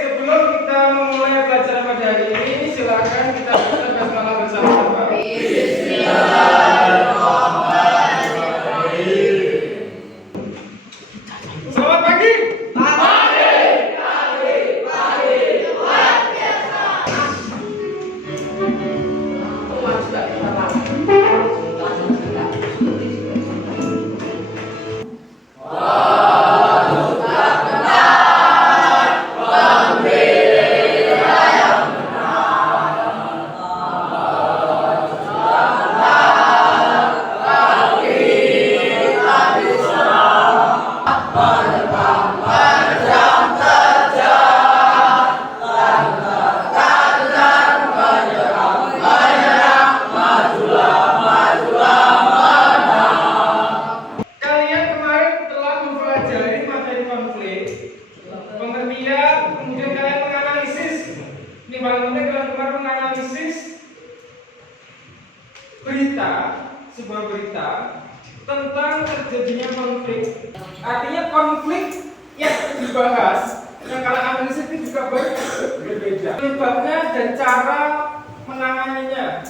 sebelum kita memulai pelajaran pada hari ini, silakan kita baca basmalah bersama-sama. Selamat pagi. Sebuah berita tentang terjadinya konflik. Artinya konflik yang dibahas yang kalau analisis itu juga berbeda penyebabnya dan cara menanganinya.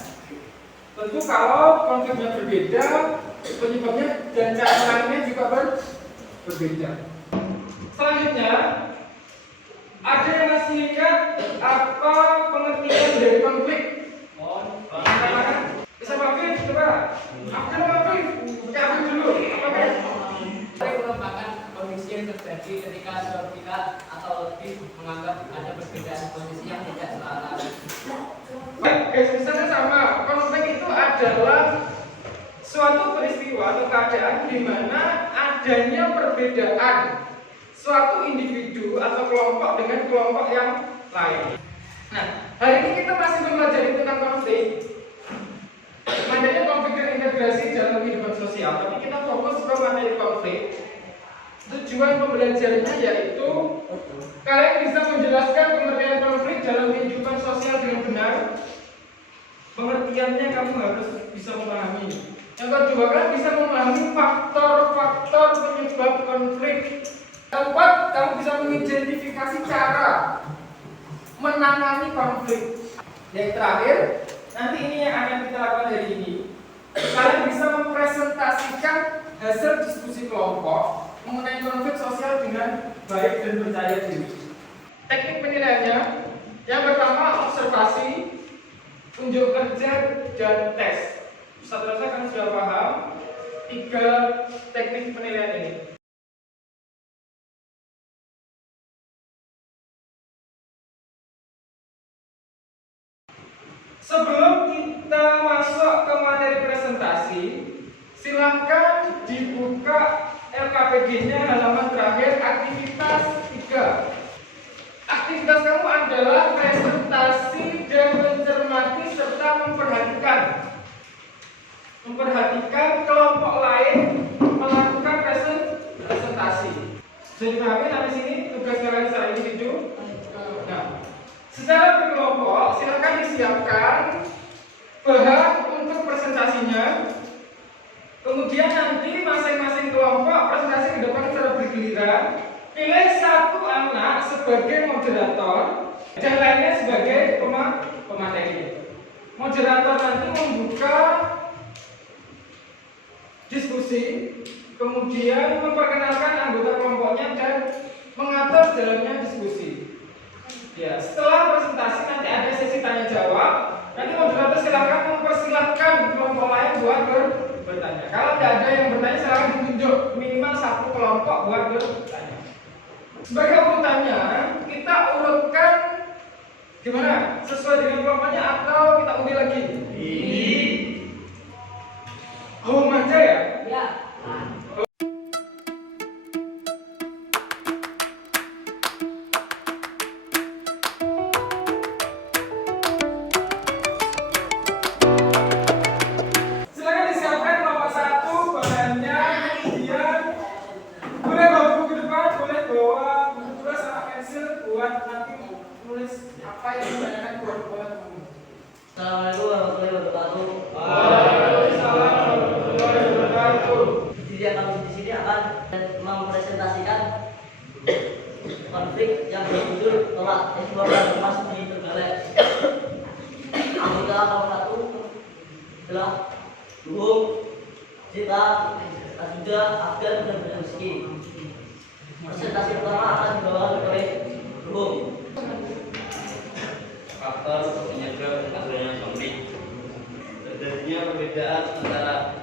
Tentu kalau konfliknya berbeda, penyebabnya dan cara menanganinya juga berbeda. Selanjutnya, ada yang masih ingat apa pengertian dari konflik? Bisa Afif, coba. Afif dulu. Apa merupakan kondisi yang terjadi ketika suatu pihak atau lebih menganggap ada perbedaan kondisi yang tidak selaras. Misalnya sama, konflik itu adalah suatu peristiwa atau keadaan di mana adanya perbedaan suatu individu atau kelompok dengan kelompok yang lain. Nah, hari ini kita masih mempelajari tentang konflik. Materinya konflik dan integrasi dalam kehidupan sosial, tapi kita fokus ke materi konflik. Tujuan pembelajarannya yaitu kalian bisa menjelaskan pengertian konflik dalam kehidupan sosial dengan benar. Pengertiannya kamu harus bisa memahami. Yang kedua, kalian bisa memahami faktor-faktor penyebab konflik. Keempat, kamu bisa mengidentifikasi cara menangani konflik. Yang terakhir, nanti ini yang akan kita lakukan hari ini. Kalian bisa mempresentasikan hasil diskusi kelompok mengenai konflik sosial dengan baik dan percaya diri. Teknik penilaiannya, yang pertama observasi, unjuk kerja, dan tes. Ustaz rasa kan sudah paham 3 teknik penilaian ini. Sebelum kita masuk ke materi presentasi, silahkan dibuka LKPD-nya halaman terakhir, aktivitas 3. Aktivitas kamu adalah presentasi dan mencermati serta memperhatikan kelompok lain melakukan presentasi. Sudah dipahami sampai sini tugas kalian secara individu? Nah, secara berkelompok, silakan disiapkan bahan untuk presentasinya. Kemudian nanti masing-masing kelompok presentasi ke depan secara bergiliran. Pilih satu anak sebagai moderator dan lainnya sebagai pemateri. Moderator nanti membuka diskusi, kemudian memperkenalkan anggota kelompoknya dan mengatur jalannya diskusi. Ya, setelah presentasi nanti ada sesi tanya jawab. Nanti moderator silakan mempersilahkan kelompok lain buat bertanya. Kalau tidak ada yang bertanya, silakan ditunjuk minimal 1 kelompok buat bertanya. Sebagai urutannya, kita urutkan gimana? Sesuai dengan kelompoknya atau kita undi lagi? Home aja ya? Ya. Assalamualaikum warahmatullahi wabarakatuh. Waalaikumsalam warahmatullahi wabarakatuh. Jadi kami di sini akan mempresentasikan konflik yang berjudul tempat S2 masuk di Trenggalek. Anggota kelompok 1 adalah Luhung, Cita, Asuda, Afgan, dan Berdanski. Presentasi pertama akan dibawakan oleh Luhung. Faktor penyebab adanya konflik. Terjadinya perbedaan antara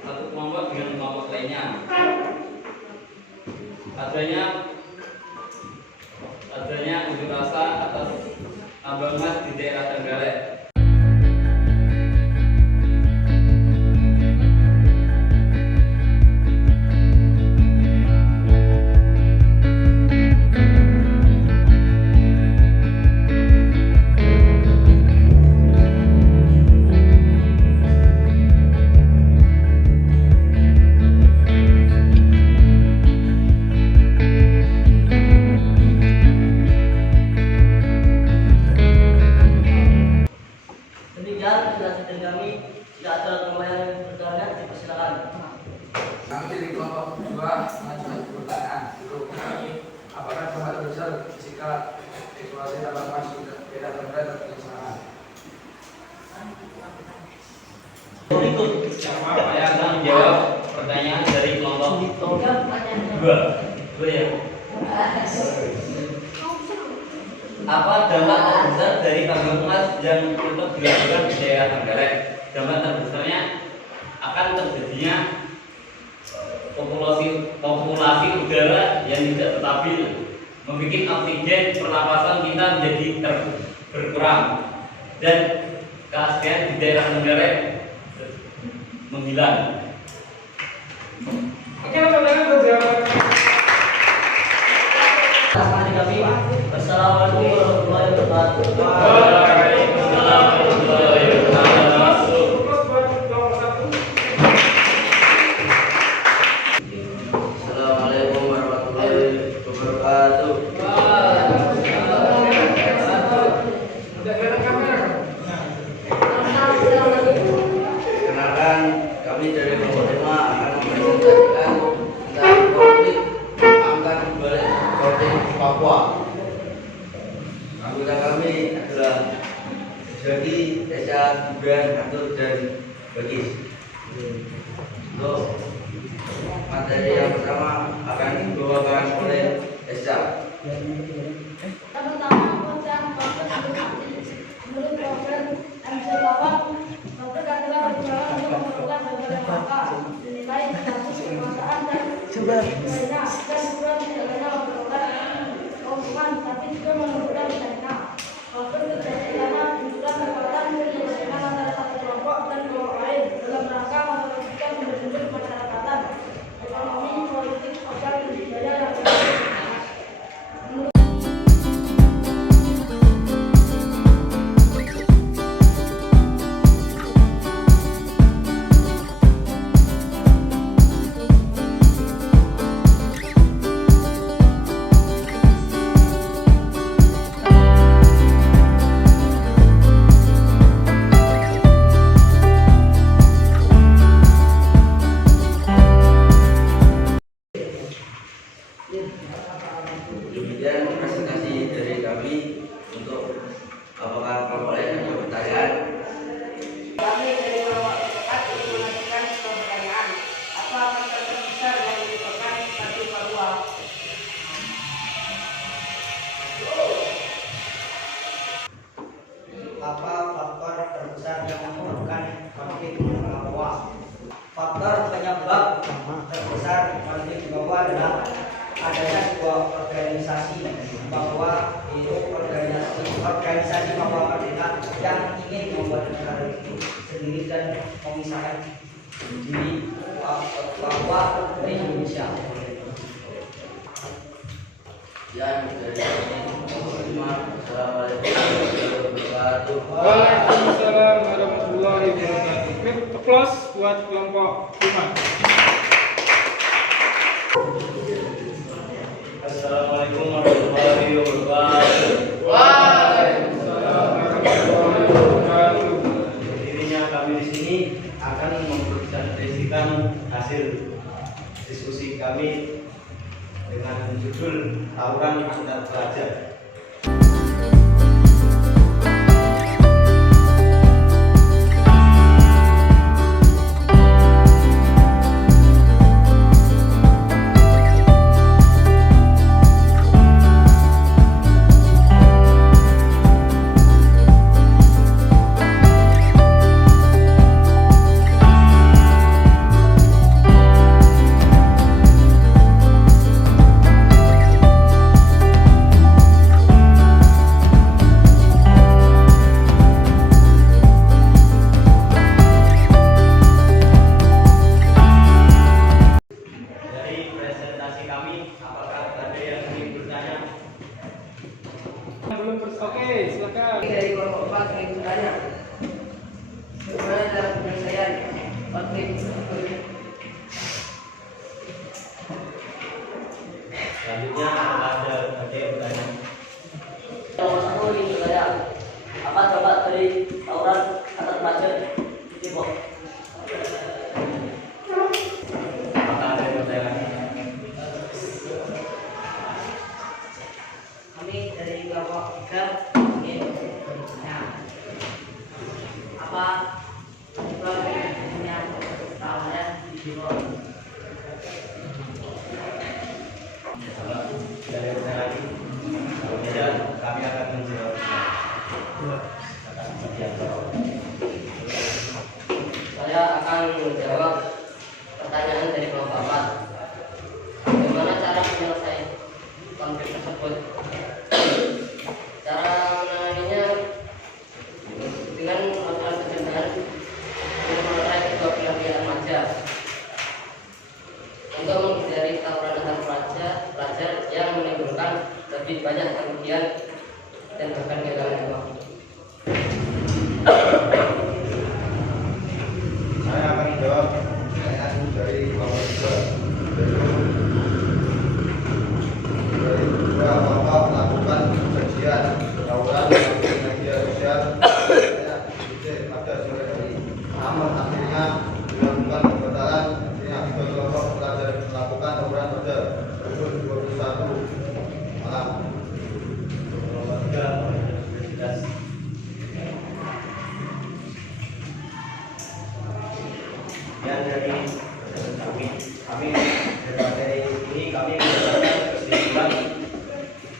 satu kelompok dengan kelompok lainnya. Adanya unjuk rasa atas tambang emas di daerah Trenggalek. Demikian penjelasan dari kami. Jika ada pertanyaan bertanya, dipersilakan. Kami dari kelompok 2 mengajukan pertanyaan. Apakah tempat terbesar jika evaluasi tambang emas sudah beda berbeda terlaksana? Berikut. Saya akan menjawab pertanyaan dari kelompok 2 ya. Apa dampak terbesar dari tambang emas yang tetap dilakukan di daerah Trenggalek? Dampak terbesarnya akan terjadinya populasi udara yang tidak stabil, membuat oksigen pernapasan kita menjadi berkurang dan keaslian di daerah Trenggalek menghilang. Oke, teman-teman berjawab. Dari kami. Wassalamualaikum warahmatullahi wabarakatuh. Waalaikumsalam warahmatullahi wabarakatuh. Assalamualaikum warahmatullahi wabarakatuh. Kenalkan, kami dari kelompok 5 akan mempresentasikan tentang konflik angkat balik konflik Papua. Anggota kami adalah Zaki, Esa, Gibran, Atur, dan Bagis. Untuk materi yang pertama akan dibawakan oleh Esa. Pertama, tentang konflik administrasi. Menurut Profesor MC Lawang, konflik adalah perjuangan untuk memerlukan berbagai mata, dinilai status kekuasaan dan lainnya, dan bukan tidak hanya memerlukan keuntungan, tapi juga menentukan dana. Konflik terjadi karena benturan kekuatan kepentingan antara satu kelompok dan kelompok lain dalam rangka memperhatikan sumber-sumber masyarakatan, ekonomi, politik, sosial, dan budaya yang berbeda. Demikian presentasi dari kami. Untuk apakah kelompok lain ada pertanyaan? Kami dari kelompok 4 ingin mengajukan sebuah pertanyaan. Apa faktor terbesar yang menyebabkan konflik Papua? Apa faktor terbesar yang menyebabkan konflik di Papua? Faktor penyebab terbesar konflik di Papua adalah adanya sebuah organisasi Papua, itu organisasi Papua Merdeka yang ingin membuat negara itu sendiri dan memisahkan diri Papua dari Indonesia. Yang dari kami, Assalamualaikum warahmatullahi wabarakatuh. Waalaikumsalam warahmatullahi wabarakatuh. Applause buat kelompok 5. Assalamualaikum warahmatullahi wabarakatuh. Waalaikumsalam warahmatullahi wabarakatuh. Dirinya kami di sini akan mempresentasikan hasil diskusi kami dengan judul tawuran antar pelajar. Oke, silakan. Dari kelompok 4 kami bertanya, bagaimana dalam penyelesaian konflik? Selanjutnya ada yang bertanya. Nomor 1 ingin bertanya, apa dampak dari tawuran antar pelajar di Depok? Apakah ada yang bertanya? Kami dari kelompok 3 ingin bertanya, apa sebab punya tawaran di Depok? Dari yang bertanya lagi. Kalau tidak, kami akan menjawab. Saya akan menjawab pertanyaan dari kelompok 4. Bagaimana cara menyelesaikan konflik tersebut? Cara menanganinya dengan melakukan pencegahan dengan melerai kedua belah pihak remaja untuk menghindari tawuran antar pelajar yang menimbulkan lebih banyak kerugian dan bahkan kehilangan nyawa. Saya akan menjawab pertanyaan dari kelompok 3. Dari dua kelompok melakukan kajian tawuran di media sosial pada sore hari. Namun akhirnya dilakukan pembatalan. Akhirnya kedua kelompok pelajar melakukan tawuran pada pukul 21 malam. Nomor 3, Universitas. Dan dari kami dari ini kami mendapatkan kesimpulan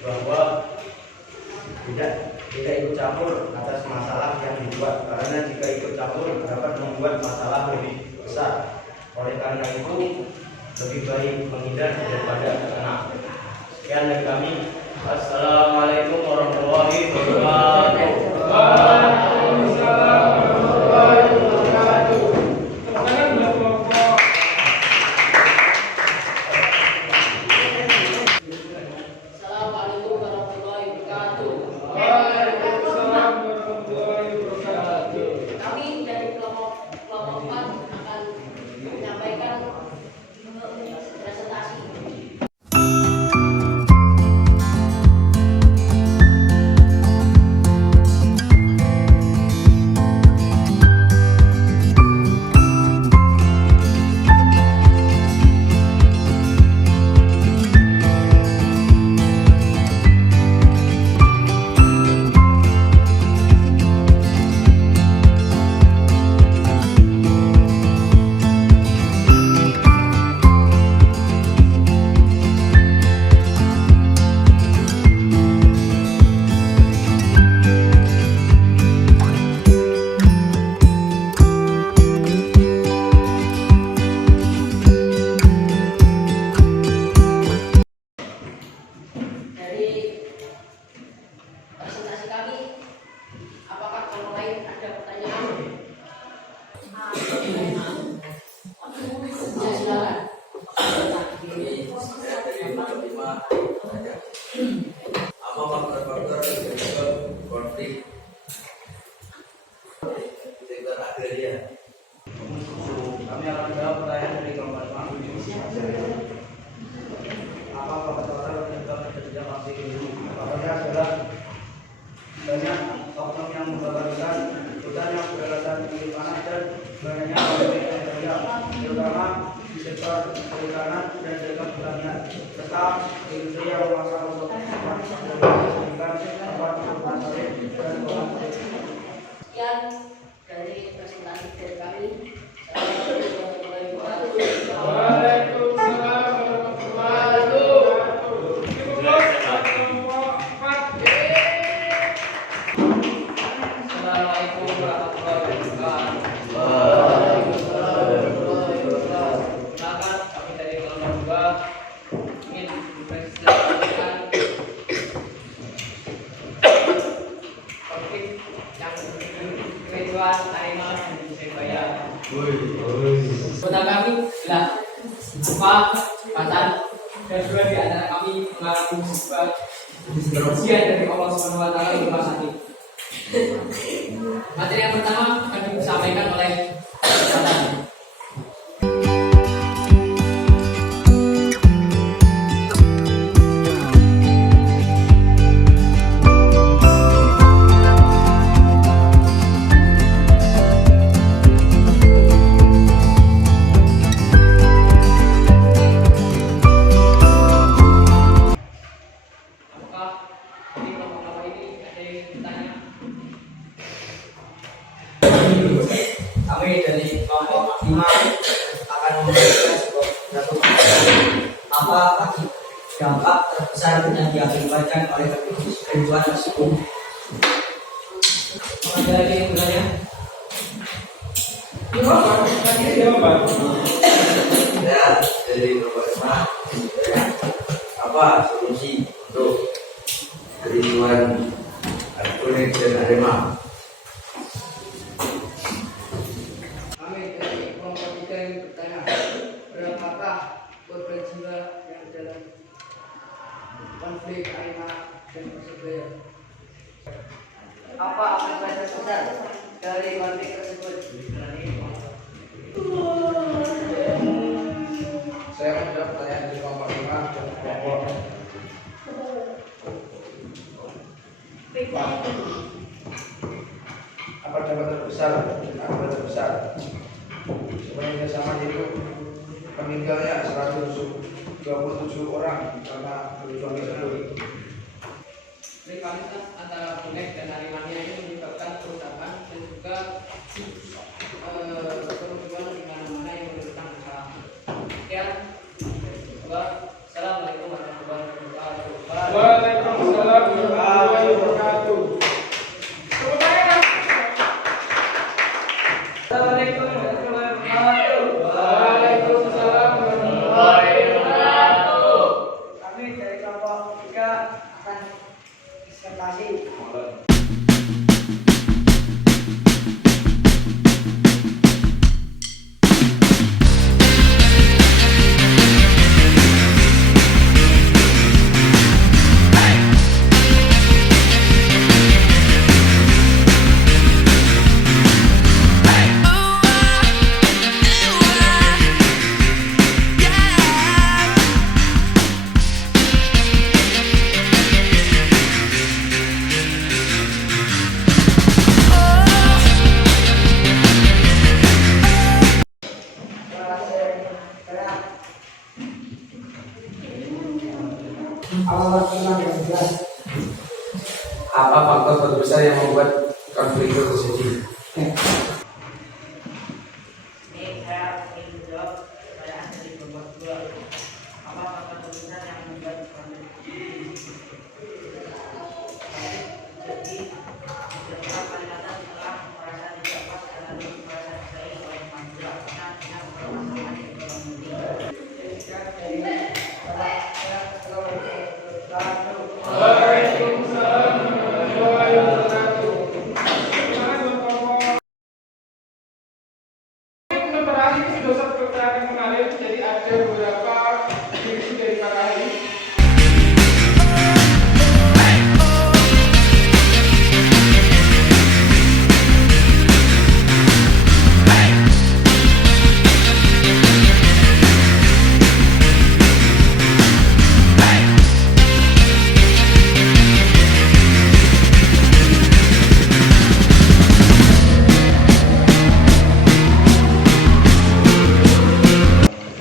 bahwa tidak ikut campur atas masalah yang dibuat, karena jika ikut campur dapat membuat masalah lebih besar. Oleh karena itu lebih baik menghindar daripada terkena. Sekian dari kami. Assalamualaikum warahmatullahi wabarakatuh. Waalaikumsalam warahmatullahi wabarakatuh. Tepuk tangan buat kelompok. Assalamualaikum warahmatullahi wabarakatuh. Waalaikumsalam warahmatullahi wabarakatuh. Kami dari kelompok 4 akan menyampaikan presentasi. Dari presentasi kami, apakah kalau lain ada pertanyaan? Ya, silakan. Apa faktor-faktor penyebab konflik tingkat agraria? Kami akan menjawab pertanyaan dari kelompok 5. Apa faktor penyebab terjadinya konflik ini? Faktornya adalah banyak oknum yang membanggakan hutan yang beralasan tinggi panas dan banyaknya konflik agraria, terutama di sektor perikanan dan sektor pertanian, serta industri yang memasang untuk tempat tempat pembuatan sawit dan pembuatan sawit. Sekian dari presentasi dari kami. Assalamualaikum warahmatullahi wabarakatuh. Waalaikumsalam warahmatullahi wabarakatuh. Kelompok 4. Assalamualaikum warahmatullahi wabarakatuh. Silakan kami dari kelompok 2 ingin mempresentasikan konflik yang kericuan Arema dan Persebaya. Kota kami adalah apa, Patan, dan dua di antara kami mengalami musibah ujian dari Allah Subhanahu wa taala di masa ini. Materi yang pertama akan disampaikan oleh Ustaz. Kami dari kelompok 5 akan memberikan satu apa dampak terbesar yang diakibatkan oleh kericuan tersebut. Dari bulannya Ya, dari kelompok 5 apa solusi untuk kericuan Bonek dan Arema? Kami dari kelompok 3 yang bertanya, berapakah korban jiwa yang dalam konflik Arema dan Persebaya? Apa akibat terbesar dari konflik tersebut? Saya menjawab pertanyaan dari kelompok 5 dan kelompok apa dampak terbesar? Akibat terbesar sebenarnya sama, yaitu meninggalnya 127 orang karena kericuan tersebut. rivalitas antara Bonek dan Aremania ini menyebabkan kerusakan dan juga kerusuhan di mana-mana yang menimbulkan masalah. Sekian. Assalamualaikum warahmatullahi wabarakatuh. Waalaikumsalam warahmatullahi wabarakatuh. Assalamualaikum warahmatullahi wabarakatuh. Waalaikumsalam warahmatullahi wabarakatuh. Kami dari kelompok 3 akan disertasi. Apa faktor terbesar yang membuat konflik itu terjadi? Ini saya ingin menjawab pertanyaan dari kelompok 2. Apa faktor terbesar yang membuat konflik jadi setelah Kalimantan telah merasa tidak pas karena merasa disaingi oleh Madura karena punya permasalahan ekonomi. Sekian dari saya. Waalaikumsalam warahmatullahi wabarakatuh. Numerasi sudah seperti yang kemarin, jadi ada beberapa diksi dari kata ini.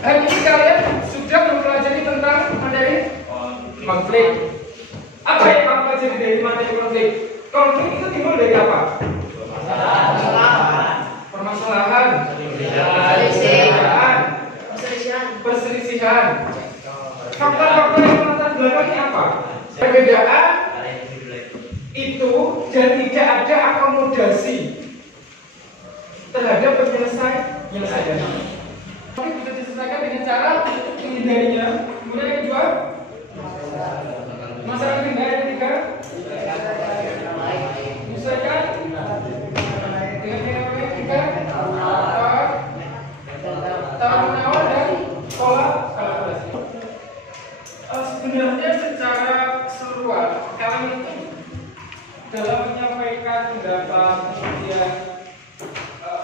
Hari ini kalian sudah mempelajari tentang materi konflik. Apa yang kamu pelajari dari materi konflik? Konflik itu timbul dari apa? Permasalahan, perselisihan. Faktor-faktor yang melatar belakangnya apa? Perbedaan itu dan tidak ada akomodasi terhadap penyelesaian. Tapi bisa diselesaikan dengan cara menghindarinya. Kemudian yang kedua, masalah menghindari. Yang ketiga, menyelesaikan dengan yang ketiga, cara menawar dan pola kolaborasi. Sebenarnya secara keseluruhan menyampaikan pendapat, kemudian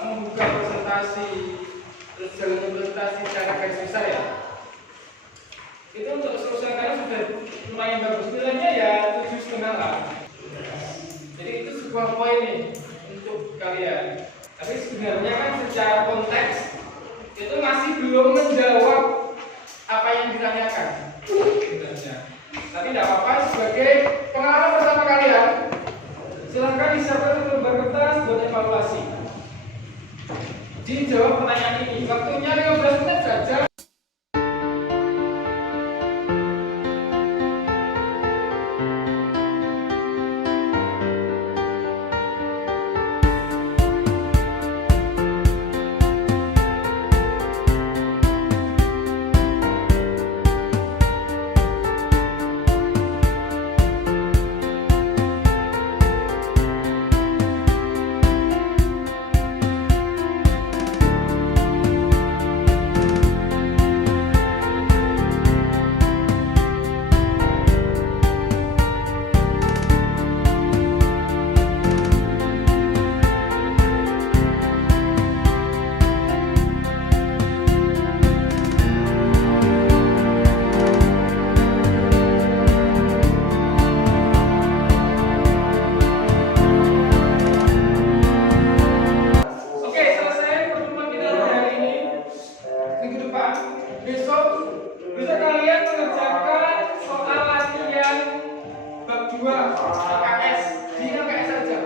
membuka presentasi, terus jalan presentasi cara garis besar ya. Itu untuk sosial kalian sudah lumayan bagus, nilainya ya 7,5 lah. Jadi itu sebuah poin nih untuk kalian. Tapi sebenarnya kan secara konteks itu masih belum menjawab apa yang ditanyakan sebenarnya. Tapi tidak apa-apa, sebagai pengalaman pertama kalian, silahkan disiapkan satu lembar kertas buat evaluasi. Dijawab pertanyaan ini, waktunya 15 menit saja. Besok kalian mengerjakan soal latihan bab 2 LKS di LKS saja.